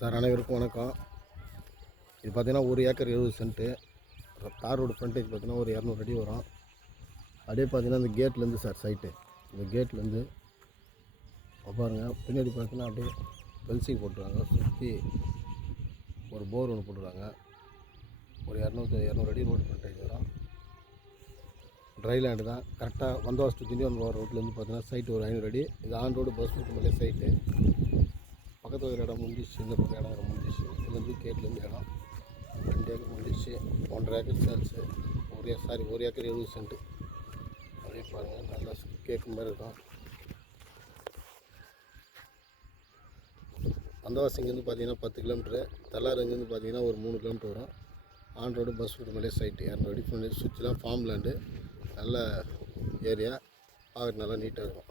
Sir அனைவருக்கும் வணக்கம். இது பார்த்திங்கன்னா 1 ஏக்கர் 70 சென்ட்டு. தார் ரோடு ஃப்ரண்டேஜ் பார்த்திங்கன்னா ஒரு 200 அடி வரும். அப்படியே பார்த்திங்கன்னா இந்த கேட்லேருந்து சார் சைட்டு, இந்த கேட்லேருந்து பாருங்கள், பின்னாடி பார்த்திங்கன்னா அப்படியே ஃபென்சிங் போட்டுருவாங்க. சுற்றி ஒரு போர் ஒன்று போட்டுருவாங்க. ஒரு 200 அடி ரோடு ஃப்ரண்டேஜ் வரும். ட்ரை லேண்டு தான். கரெக்டாக வந்தவாசி திண்டிவனம் போகிற ரோட்லேருந்து பார்த்திங்கன்னா சைட்டு ஒரு 500 அடி. இது ஆன் ரோடு பஸ் ரூட் மேலே சைட்டு. பக்கத்தில் ஒரு இடம் முடிஞ்சிச்சு, இந்த பக்கம் இடம் முடிஞ்சிச்சு. இதுலேருந்து கேட்லேருந்து இடம் 2 ஏக்கர் முடிஞ்சிச்சு. 1.5 ஏக்கர் சேல்ஸு. 1 acre 70 cent. அப்படியே பாருங்கள், நல்லா கேட்குற மாதிரி இருக்கும். வந்தவாசிங்கேருந்து பார்த்தீங்கன்னா 10 கிலோமீட்ரு. தள்ளாரங்கேருந்து பார்த்தீங்கன்னா ஒரு 3 கிலோமீட்டர் வரும். ஆன் ரோடு பஸ் ரூட் மேலே சைட்டு 200 அடி ஃப்ரண்டேஜ். சுற்றிலாம் ஃபார்ம் லேண்டு. நல்ல ஏரியா, பார்க்குறது நல்லா நீட்டாக இருக்கும்.